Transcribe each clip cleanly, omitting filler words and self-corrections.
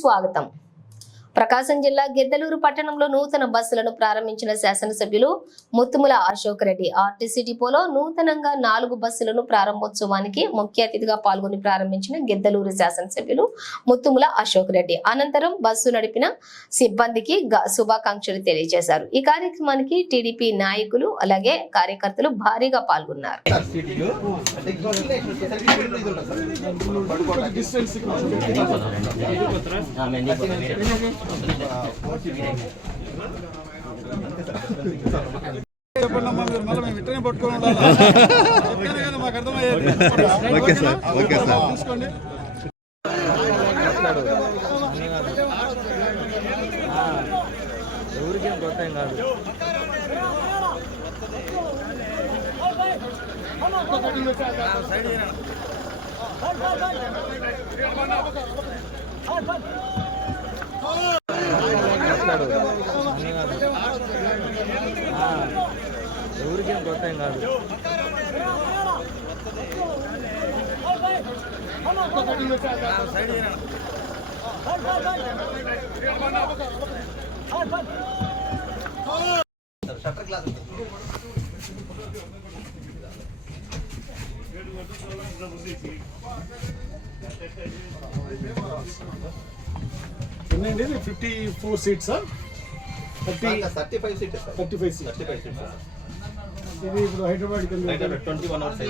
స్వాగతం. ప్రకాశం జిల్లా గిద్దలూరు పట్టణంలో నూతన బస్సులను ప్రారంభించిన శాసనసభ్యులు ముత్తుముల అశోక్ రెడ్డి ఆర్టీసీ డిపోలో నూతనంగా 4 బస్సులను ప్రారంభోత్సవానికి ముఖ్య అతిథిగా పాల్గొని ప్రారంభించిన గిద్దలూరు శాసనసభ్యులు ముత్తుముల అశోక్ రెడ్డి అనంతరం బస్సు నడిపిన సిబ్బందికి శుభాకాంక్షలు తెలియజేశారు. ఈ కార్యక్రమానికి టీడీపీ నాయకులు అలాగే కార్యకర్తలు భారీగా పాల్గొన్నారు. ఎవరికేం కొత్త ఏం కాదు. ఎన్నండి 54 సీట్స్ 35 సీట్స్ 35 సీట్స్ ఇది ఇప్పుడు హైదరాబాద్ 21 అవర్స్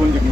కొంచెం